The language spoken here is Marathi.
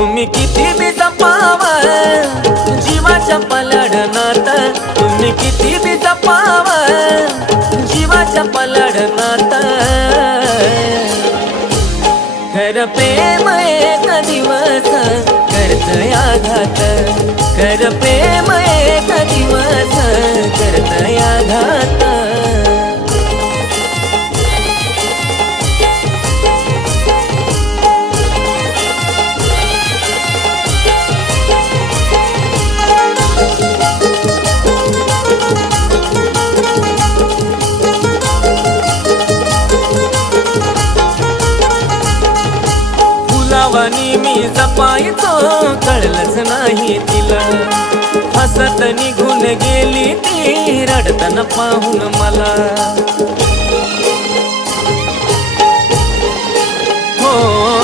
तुम्ही किती बी जपाव जीवाच्या पलाडनात, तुम्ही किती बी जपाव जीवाच्या पलाडनात, खर प्रेम एक दिवस करतय आघात, खर प्रेम एक दिवस करतय आघात. फुलावानी मी जपायचो कळलंच नाही तिला, हसत निघून गेली ती रडताना पाहून मला. हो